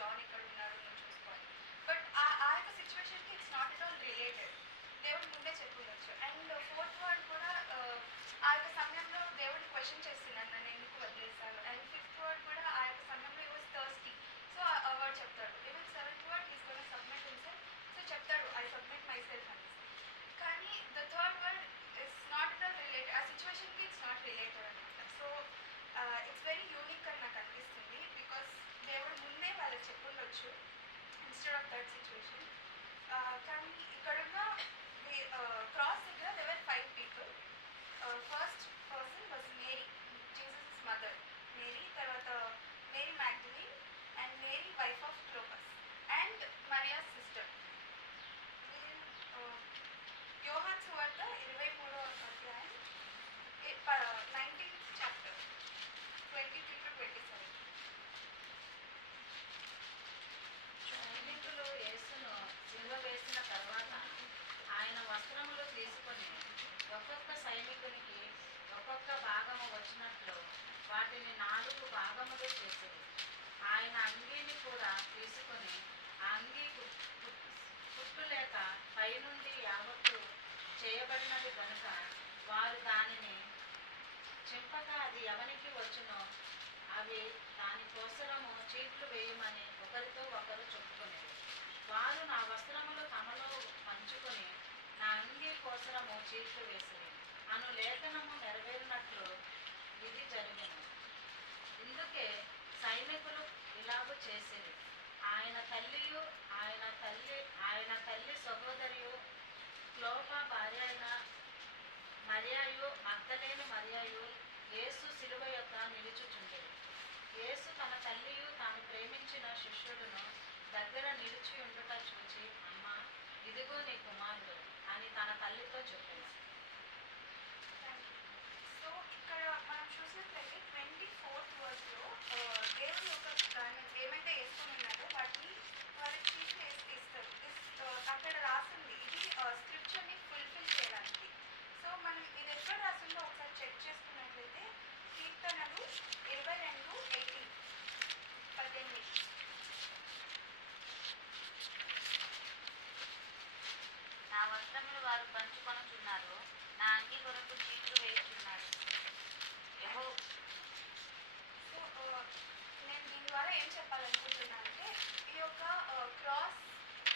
John ఇక్కడ ఉన్నాడు, నువ్వు చూసుకోవాలి. బట్ ఆ యొక్క సిచ్యువేషన్కి it's not at all related. దేవుడు ముందే చెప్పుండొచ్చు. అండ్ ఫోర్త్ వర్డ్ కూడా ఆ యొక్క సమయంలో దేవుడిని క్వశ్చన్ చేస్తున్నాను, నన్ను ఎందుకు వదిలేశాను. అండ్ ఫిఫ్త్ వర్డ్ కూడా ఆ యొక్క సమయంలో ఈ వాజ్ థర్స్టీ. సో ఆ వర్డ్ చెప్తాడు. Even seventh word he's gonna submit himself. So చెప్తాడు ఐ సబ్మిట్ మై సెల్ఫ్ అనేసి. కానీ the third word is not at all related. ఆ సిచ్యువేషన్కి ఇట్స్ నాట్ రిలేటెడ్ అనమాట. సో ఇట్స్ వెరీ యూనిక్ అని నాకు అనిపిస్తుంది. బికాస్ దేవుడు ముందే వాళ్ళకి చెప్పుండొచ్చు ఇన్స్టెడ్ ఆఫ్ దట్ సిచ్యువేషన్. కానీ ఇక్కడున్న క్రాస్ దగ్గర there were 5 people. First person was Mary, Jesus mother Mary, తర్వాత Mary Magdalene and Mary wife of Clopas and Maria sister. యోహాన్ సువార్త 23వ అధ్యాయం 19th chapter 23 to 27. సైనికులు యేసును సిలువ వేసిన తర్వాత ఆయన వస్త్రములు తీసుకొని ఒక్కొక్క సైనికునికి ఒక్కొక్క భాగము వచ్చినట్లు వాటిని 4 భాగములు చేసేది. ఆయన అంగీని కూడా తీసుకొని ఆ అంగీ కుట్టు లేక పైనుండి యావత్తు చేయబడినది కనుక వారు దానిని చింపగా అది ఎవరికి వచ్చునో అవి దానికోసరము చీట్లు వేయమని ఒకరితో ఒకరు చెప్పుకునేది. వారు నా వస్త్రములు తమలో పంచుకొని నా అంగీ కోసరము చీట్లు వేసిరి అను లేఖనము నెరవేరినట్లు ఇది జరిగిన. ఇందుకే సైనికులు ఇలాగూ చేసిరి. ఆయన తల్లి సహోదరియు క్లోపా భార్య అయిన మరియాయు మగ్దలేని మరియాయు యేసు సిలువ యొద్ద నిలుచుచుండెను. యేసు తన తల్లియు తాను ప్రేమించిన శిష్యుడును దగ్గర నిలిచి ఉండుట చూచి, అమ్మా, ఇదిగో నీ కుమారుడు అని తన తల్లితో చెప్పాను. సో ఇక్కడ మనం చూసినట్లయితే 24th verseలో దేవుడు యొక్క దాన్ని ఏమైతే వేసుకుని ఉన్నారో వాటిని వాళ్ళకి చీట్లు ఇస్తారు. అక్కడ రాసింది ఇది స్క్రిప్చర్ని ఫుల్ఫిల్ చేయడానికి. సో మనం ఇది ఎక్కడ రాసిందో ఒకసారి చెక్ చేసుకున్నట్లయితే కీర్తనలు 22:18. నా వస్త్రములు వారు పంచుకొనుచున్నారు, నా అంగీ కొరకు చీట్లు వేయుచున్నారు. సో నేను దీని ద్వారా ఏం చెప్పాలనుకుంటున్నాను అంటే ఈ యొక్క క్రాస్,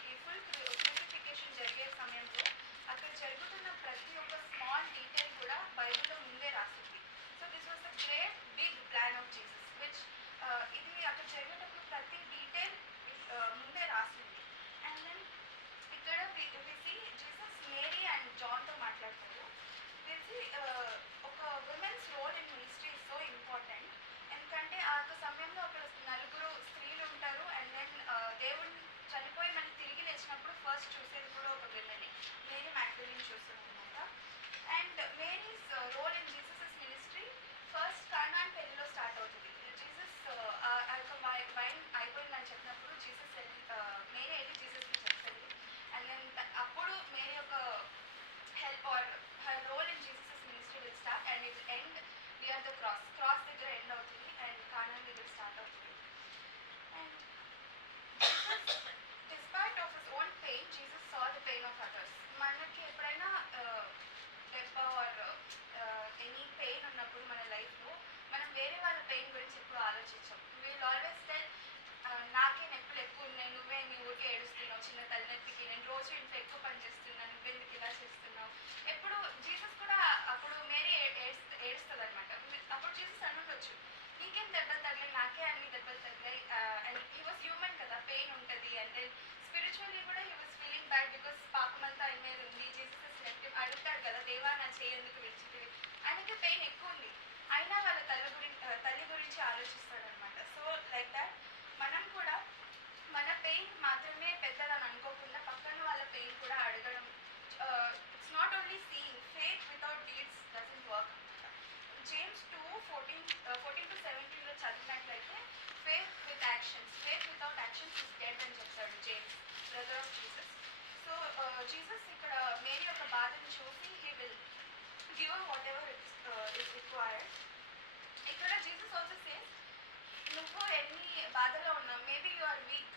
ఈ ఫుల్ క్రూసిఫికేషన్ జరిగే సమయంలో అక్కడ జరుగుతున్న ప్రతి ఒక్క స్మాల్ డీటెయిల్ కూడా బైబిల్లో ముందే రాసింది. So this was the great big plan of Jesus which ఇది అక్కడ జరిగేటప్పుడు ప్రతి డీటెయిల్ ముందే రాసింది. అండ్ దెన్ ఇక్కడ జీసస్ మేరీ అండ్ జాన్తో మాట్లాడతారు. తెలిసి ఒక women's role in ministry is so important. ఎందుకంటే ఆ యొక్క సమయంలో అక్కడ 4 స్త్రీలు ఉంటారు. అండ్ దెన్ దేవుడిని చనిపోయి మళ్ళీ తిరిగి లేచినప్పుడు ఫస్ట్ చూసేది కూడా ఒక విమెన్ని, మేరీ మ్యాగ్డలిన్ చూస్తాం అనమాట. And Mary's role in Jesus ministry first Canaan పెళ్లిలో స్టార్ట్ అవుతుంది. జీసస్ ఆ యొక్క వైన్ అయిపోయిందని చెప్పినప్పుడు జీసస్ మేరీ అయితే జీసస్కి చెప్తుంది. అండ్ దెన్ అప్పుడు మేరీ యొక్క help or her role in Jesus ministry will start and it end near the cross దగ్గర ఎండ్ అవుతుంది అండ్ కానాన్ దగ్గర స్టార్ట్ అవుతుంది. And Jesus despite of his own pain Jesus saw the pain of others. మనకి ఎప్పుడైనా దెబ్బ or any pain ఉన్నప్పుడు మన లైఫ్లో మనం వేరే వాళ్ళ పెయిన్ గురించి ఎప్పుడు ఆలోచించాం. వీల్ ఆల్వేస్ టెల్ నాకే నొప్పులు ఎక్కువ ఉన్నాయి, నువ్వే నీ ఊరికే ఏడుస్తున్నావు చిన్న తలనొప్పికి, నేను రోజు ఇంట్లో ఎక్కువ పని చేస్తున్నాను, నువ్వెందుకు ఇలా చేస్తున్నావు. ఎప్పుడు జీసస్ కూడా అప్పుడు మేరీ ఏడుస్తుంది అనమాట. అప్పుడు జీసస్ బాధలో ఉన్నా, మేబీ యు ఆర్ వీక్,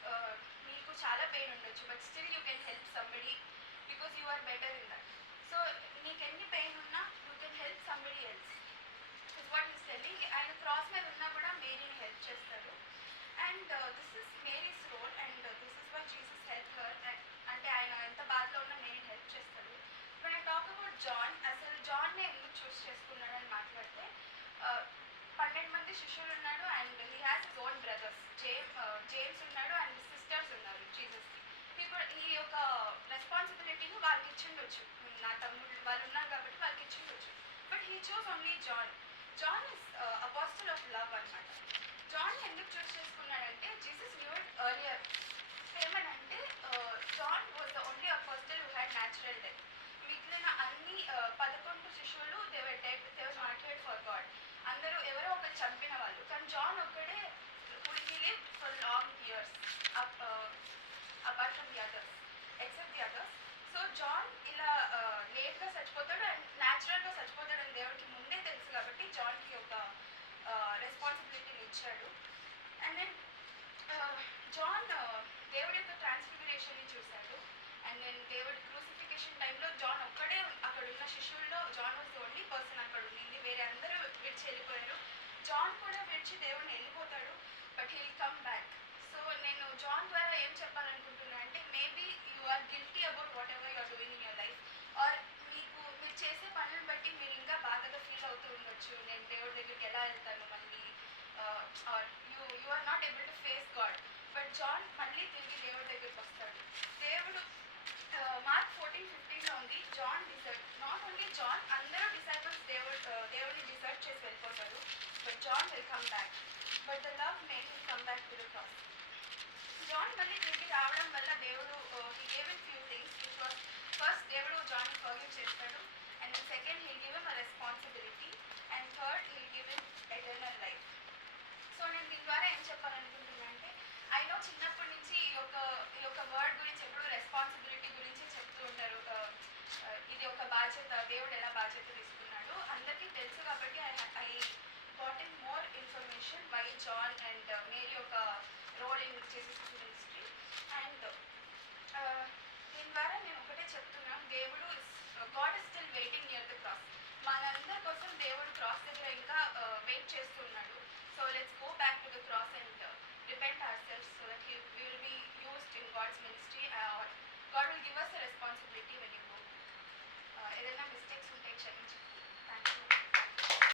మీకు చాలా పెయిన్ ఉండొచ్చు, but still you can help somebody because you are better in that. So నీకు ఎన్ని పెయిన్ ఉన్నా you can help somebody else is what he's telling. ఆయన క్రాస్ మీద ఉన్నా కూడా మేరీని హెల్ప్ చేస్తారు. And this is Mary's role and this is what Jesus help her. అంటే ఆయన ఎంత బాధలో ఉన్నా మేరీని హెల్ప్ చేస్తాడు. when I talk about John, అసలు జాన్నే ఎందుకు చూస్ చేసుకున్నాడని మాట్లాడితే 12 మంది శిష్యులు ఉన్నాడు and he has his own brothers. James ఉన్నాడు అండ్ సిస్టర్స్ ఉన్నారు జీసస్కి. ఇప్పుడు ఈ యొక్క రెస్పాన్సిబిలిటీని వాళ్ళకి ఇచ్చిండొచ్చు, నా తమ్ముళ్ళు వాళ్ళు ఉన్నారు కాబట్టి వాళ్ళకి ఇచ్చిండొచ్చు. But he choose only John. John is apostle of love అనమాట. జాన్ ఎందుకు చూస్ చేసుకున్నాడంటే జీసస్ న్యూ ఇట్ ఎర్లియర్. ఏమనంటే John was the only apostle who had natural death. మిగిలిన అన్ని 11 శిష్యులు they were dead, they were martyred for God. అందరూ ఎవరో ఒకరు చంపిన వాళ్ళు, కానీ జాన్ ఒక్కడే he lived for long years apart from the others, except the others. So John ఇలా లేట్గా చచ్చిపోతాడు అండ్ న్యాచురల్గా చచ్చిపోతాడని దేవుడికి ముందే తెలుసు కాబట్టి జాన్కి ఒక రెస్పాన్సిబిలిటీని ఇచ్చాడు. అండ్ దెన్ జాన్ దేవుడి యొక్క ట్రాన్స్ఫిగరేషన్ని చూశాడు. అండ్ దెన్ దేవుడి క్రూసిఫికేషన్ టైంలో జాన్ ఒక్కడే అక్కడ ఉన్న శిష్యుల్లో John was the only person అక్కడ ఉండింది. వేరే అందరూ విడిచి వెళ్ళిపోయారు. జాన్ కూడా విడిచి దేవుడిని వెళ్ళిపోతాడు, but he will come back. So నేను జాన్ ద్వారా ఏం చెప్పాలనుకుంటున్నా అంటే maybe you are guilty about whatever you are doing in your life, or మీరు చేసే పనులను బట్టి మీరు ఇంకా బాధగా ఫీల్ అవుతూ ఉండొచ్చు. నేను దేవుడి దగ్గరికి ఎలా వెళ్తాను మళ్ళీ, or you are not able to face God. But John మళ్ళీ తిరిగి దేవుడి దగ్గరికి వస్తాడు. దేవుడు మార్క్ 14:15లో ఉంది, John desert, not only John, అందరూ డిసైపుల్స్ దేవుడిని డిసర్ట్ చేసి వెళ్ళిపోతారు. But John will come back, but the love made him come back to the cross. John మళ్ళీ తిరిగి రావడం వల్ల దేవుడు he gave him few things which was, first దేవుడు జాన్ని ఫర్గివ్ చేస్తాడు, and then second heal give him a responsibility, and third heal give him eternal life. So నేను దీని ద్వారా ఏం చెప్పాలనుకుంటున్నా అంటే ఐ నో చిన్నప్పటి నుంచి ఈ యొక్క వర్డ్ గురించి ఎప్పుడు రెస్పాన్సిబిలిటీ గురించి చెప్తూ ఉంటారు. ఇది ఒక బాధ్యత, దేవుడు ఎలా బాధ్యత తీసుకున్నాడు అందరికీ తెలుసు కాబట్టి I got in more information why John and Mary యొక్క role in Jesus ministry. And దీని ద్వారా నేను ఒకటే చెప్తున్నాను, దేవుడు God is still waiting near the cross. మనందరి కోసం దేవుడు క్రాస్ దగ్గర ఇంకా వెయిట్ చేస్తున్నాడు. So let's go back to the cross and repent ourselves so that we will be used in God's ministry. God will give us a responsibility when you go. ఏదైనా mistakes ఉంటే క్షమించండి. Thank you.